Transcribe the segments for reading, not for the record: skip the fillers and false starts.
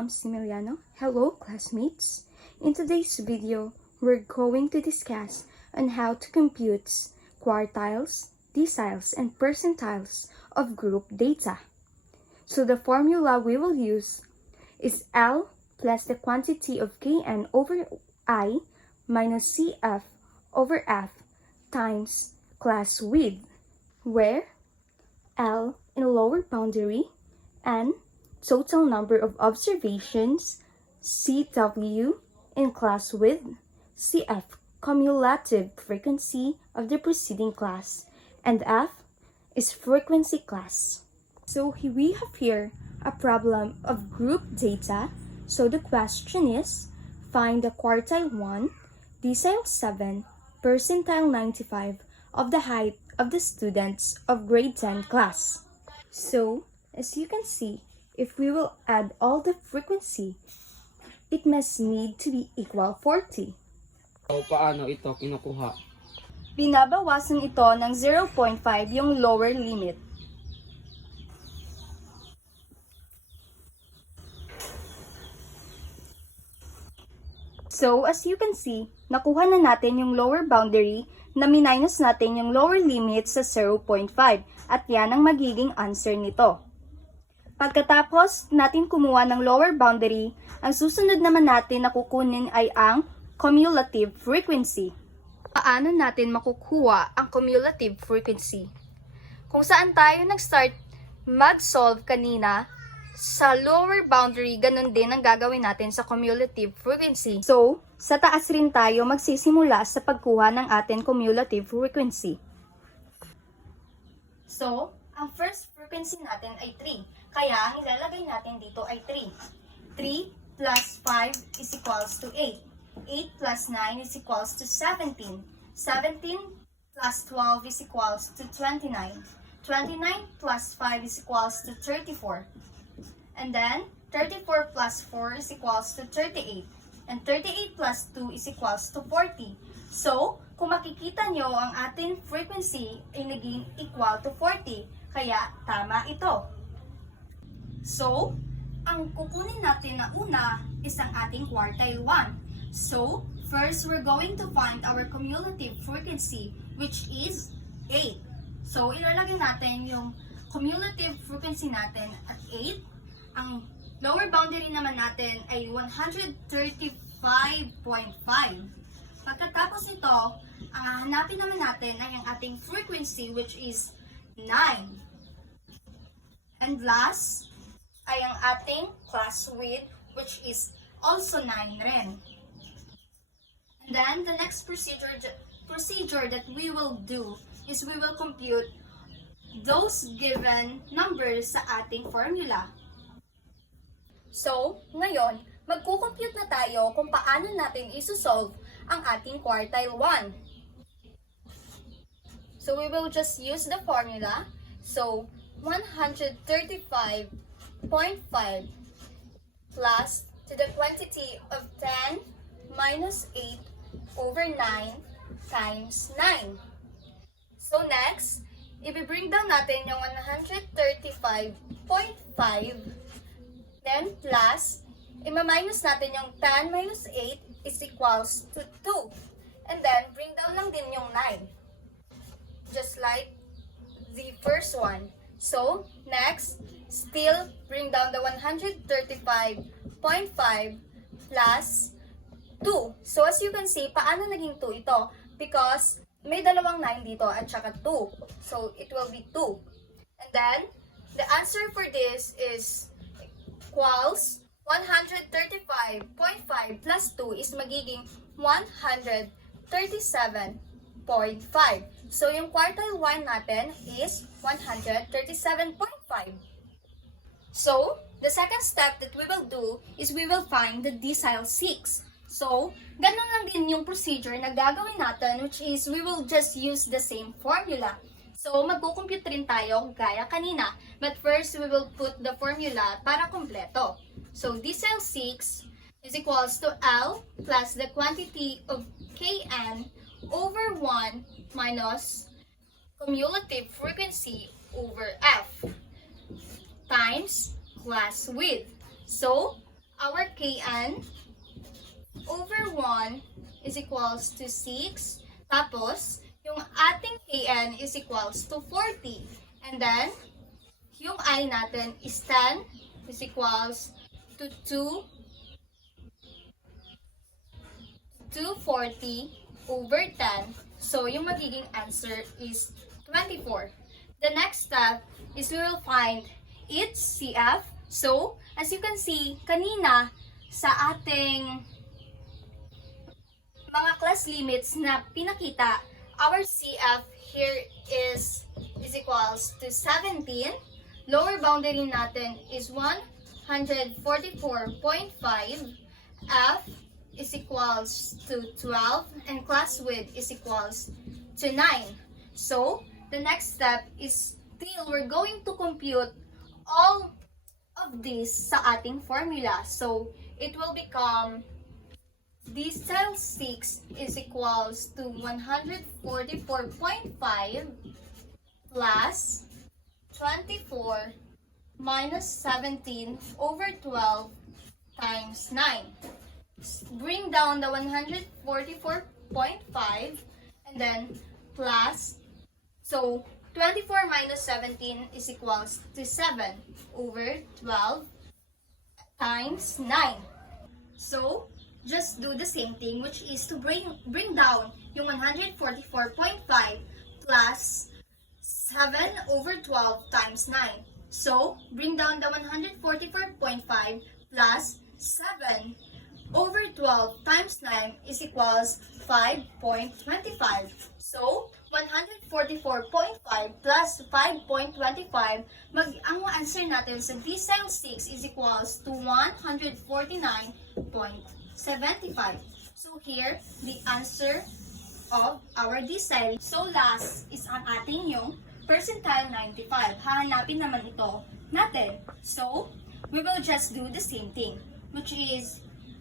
I'm Similiano. Hello, classmates. In today's video, we're going to discuss on how to compute quartiles, deciles, and percentiles of group data. So the formula we will use is L plus the quantity of Kn over I minus Cf over F times class width, where L in lower boundary, N total number of observations, CW in class width, CF cumulative frequency of the preceding class, and F is frequency class. So we have here a problem of group data. So the question is, find the quartile 1, decile 7, percentile 95 of the height of the students of grade 10 class. So, as you can see, if we will add all the frequency, it must need to be equal 40. O paano ito kinukuha? Binabawasan ito ng 0.5 yung lower limit. So, as you can see, nakuha na natin yung lower boundary na minus natin yung lower limit sa 0.5 at yan ang magiging answer nito. Pagkatapos natin kumuha ng lower boundary, ang susunod naman natin na kukunin ay ang cumulative frequency. Paano natin makukuha ang cumulative frequency? Kung saan tayo nag-start mag-solve kanina, sa lower boundary, ganun din ang gagawin natin sa cumulative frequency. So, sa taas rin tayo magsisimula sa pagkuha ng ating cumulative frequency. So, ang first frequency natin ay 3. Kaya, ang ilalagay natin dito ay 3. 3 plus 5 is equals to 8. 8 plus 9 is equals to 17. 17 plus 12 is equals to 29. 29 plus 5 is equals to 34. And then, 34 plus 4 is equals to 38. And 38 plus 2 is equals to 40. So, kung makikita nyo, ang ating frequency ay naging equal to 40. Kaya, tama ito. So, ang kukunin natin na una is ang ating quartile 1. So, first, we're going to find our cumulative frequency, which is 8. So, ilalagay natin yung cumulative frequency natin at 8. Ang lower boundary naman natin ay 135.5. Pagkatapos nito, ang hanapin naman natin ay ang ating frequency, which is 9. And last ay ang ating class width, which is also 9 rin. And then, the next procedure that we will do is we will compute those given numbers sa ating formula. So, ngayon, magkukompute na tayo kung paano natin isosolve ang ating quartile 1. So, we will just use the formula. So, 135.5 plus to the quantity of 10 minus 8 over 9 times 9. So, next, i-bring down natin yung 135.5 then plus, ima-minus natin yung 10 minus 8 is equals to 2. And then, bring down lang din yung 9. Just like the first one. So, next, still bring down the 135.5 plus 2. So, as you can see, paano naging 2 ito? Because may dalawang 9 dito at saka 2. So, it will be 2. And then, the answer for this is equals 135.5 plus 2 is magiging 137.5. So, yung quartile 1 natin is 137.5. So, the second step that we will do is we will find the decile 6. So, ganun lang din yung procedure na gagawin natin, which is we will just use the same formula. So, magkukompute rin tayo gaya kanina. But first, we will put the formula para kompleto. So, decile 6 is equals to L plus the quantity of Kn over 1 minus cumulative frequency over F times class width. So, our Kn over 1 is equals to 6. Tapos, yung ating Kn is equals to 40. And then, yung I natin is 10 is equals to 240 over 10. So, yung magiging answer is 24. The next step is we will find its CF. So, as you can see, kanina sa ating mga class limits na pinakita, our CF here is equals to 17. Lower boundary natin is 144.5. F is equals to 12 and class width is equals to 9. So, the next step is still we're going to compute all of these sa ating formula. So, it will become decile 6 is equals to 144.5 plus 24 minus 17 over 12 times 9. Bring down the 144.5 and then plus, so 24 minus 17 is equals to 7 over 12 times 9. So, just do the same thing, which is to bring down yung 144.5 plus 7 over 12 times 9. So, bring down the 144.5 plus 7 over 12 times 9 is equals 5.25. So, 144.5 plus 5.25, ang answer natin sa decile 6 is equals to 149.75. So, here, the answer of our decile. So, last is ang ating yung percentile 95. Hahanapin naman ito natin. So, we will just do the same thing, which is,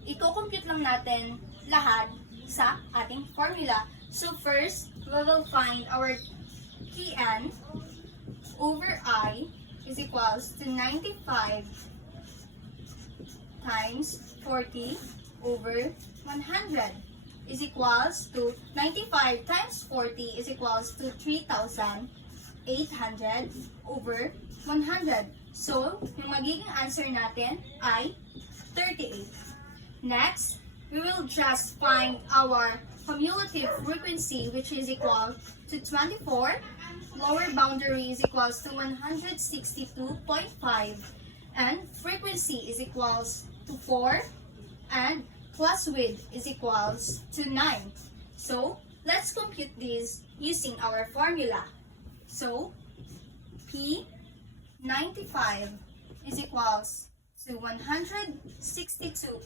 i-compute lang natin lahat sa ating formula. So, first, we will find our Kn over I is equals to 95 times 40 over 100 is equals to 95 times 40 is equals to 3,800 over 100. So, yung magiging answer natin ay 38. Next, we will just find our cumulative frequency, which is equal to 24. Lower boundary is equals to 162.5. And frequency is equals to 4. And plus width is equals to 9. So, let's compute this using our formula. So, P95 is equals to 162.5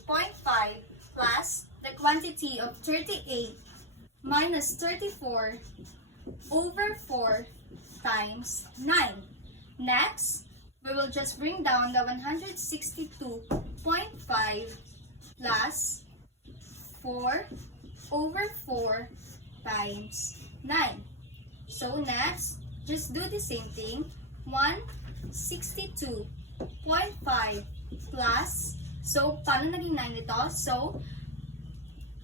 plus the quantity of 38 minus 34 over 4 times 9. Next, we will just bring down the 162.5 plus 4 over 4 times 9. So next, just do the same thing. 162.5 plus, so paano naging 9 ito? So,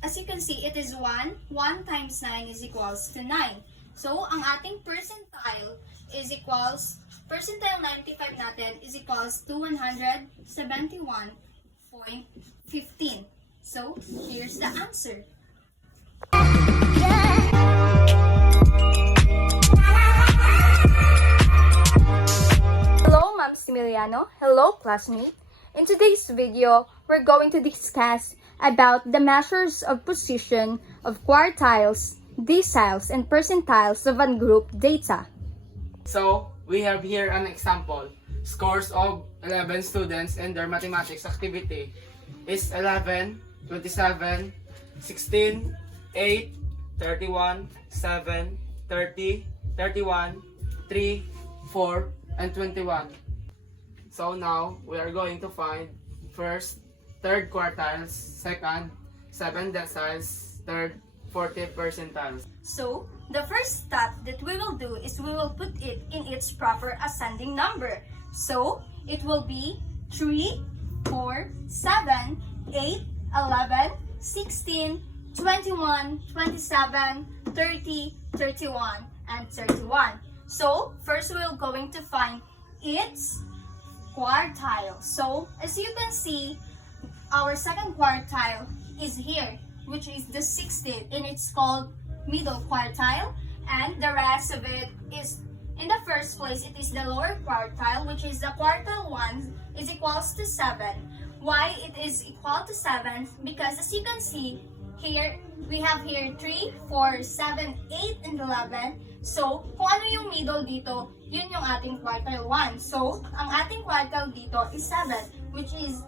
as you can see, it is 1. 1 times 9 is equals to 9. So, ang ating percentile is equals, percentile 95 natin is equals to 171.15. So, here's the answer. Hello, Ma'am Similiano. Hello, classmate. In today's video, we're going to discuss about the measures of position of quartiles, deciles, and percentiles of ungroup data. So, we have here an example. Scores of 11 students and their mathematics activity is 11, 27, 16, 8, 31, 7, 30, 31, 3, 4, and 21. So now, we are going to find first, third quartiles, second, 7 deciles, third, 40 percentiles. So, the first step that we will do is we will put it in its proper ascending number. So, it will be 3, 4, 7, 8, 11, 16, 21, 27, 30, 31, and 31. So, first we're going to find its quartile. So, as you can see, our second quartile is here, which is the 16th, and it's called middle quartile. And the rest of it is, in the first place, it is the lower quartile, which is the quartile 1 is equals to 7. Why it is equal to 7? Because as you can see, here, we have here 3, 4, 7, 8, and 11. So, kung ano yung middle dito, yun yung ating quartile 1. So, ang ating quartile dito is 7, which is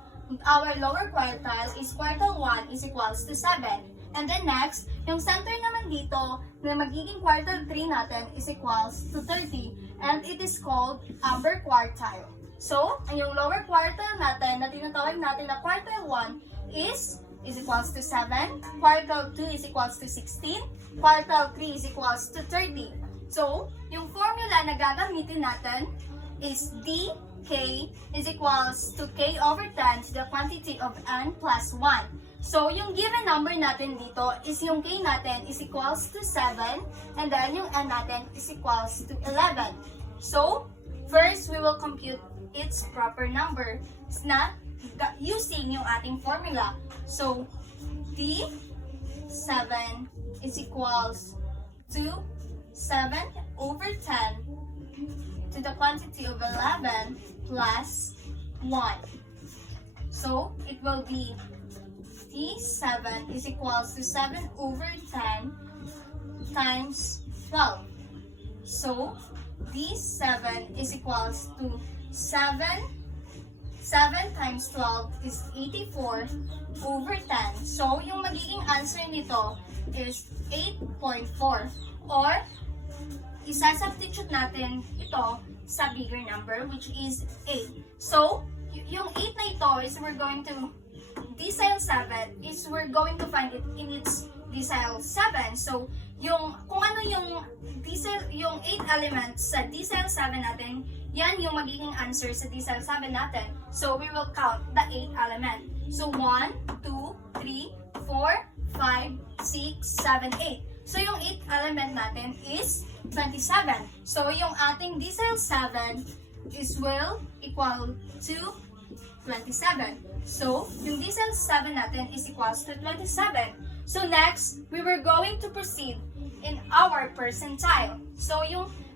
our lower quartile is quartile 1 is equals to 7. And then next, yung center naman dito na magiging quartile 3 natin is equals to 30. And it is called upper quartile. So, yung lower quartile natin na tinatawag natin na quartile 1 is equals to 7. Quartile 2 is equals to 16. Quartile 3 is equals to 30. So, yung formula na gagamitin natin is dk is equals to k over 10 to the quantity of n plus 1. So, yung given number natin dito is yung k natin is equals to 7 and then yung n natin is equals to 11. So, first we will compute its proper number na using yung ating formula. So, d7 is equals to 7 over 10 to the quantity of 11 plus 1. So, it will be D7 is equals to 7 over 10 times 12. So, D7 is equals to 7 times 12 is 84 over 10. So, yung magiging answer nito is 8.4. Or, isa-substitute natin ito sa bigger number, which is 8. So, yung 8 na ito is we're going to, decile 7 is we're going to find it in its decile 7. So, kung ano yung decile, yung 8 elements sa decile 7 natin, yan yung magiging answer sa decile 7 natin. So, we will count the 8 element. So, 1, 2, 3, 4, 5, 6, 7, 8. So, yung 8 element natin is 27. So, yung ating decile 7 will equal to 27. So, yung decile 7 natin is equals to 27. So, next, we were going to proceed in our percentile. So,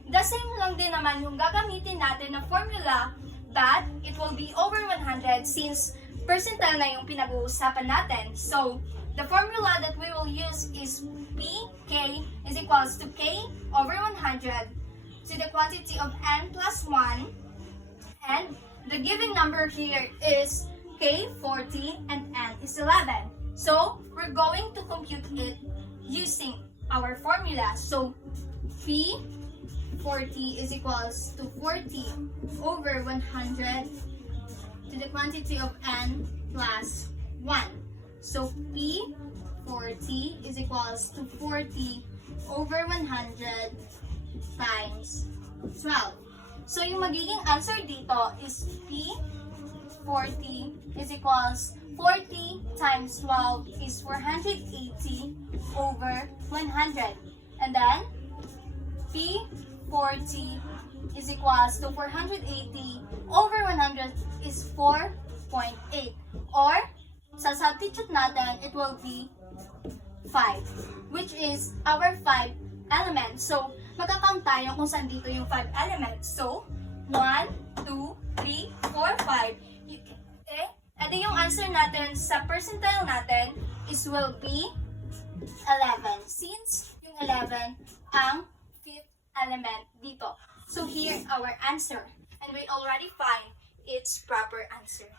the same lang din naman yung gagamitin natin na formula, but it will be over 100 since percentile na yung pinag-uusapan natin. So, the formula that we will use is Pk is equals to k over 100 to the quantity of n plus 1. And the given number here is k 40 and n is 11. So, we're going to compute it using our formula. So, P40 is equals to 40 over 100 to the quantity of n plus 1. So, P40 is equals to 40 over 100 times 12. So, yung magiging answer dito is P40 is equals 40 times 12 is 480 over 100. And then, P40 is equals to 480 over 100 is 4.8. Or, sa substitute natin, it will be 5, which is our 5 elements. So, magka-count tayo kung saan dito yung 5 elements. So, 1, 2, 3, 4, 5. Okay? And then yung answer natin sa percentile natin will be 11. Since yung 11 ang 5th element dito. So, here our answer. And we already find its proper answer.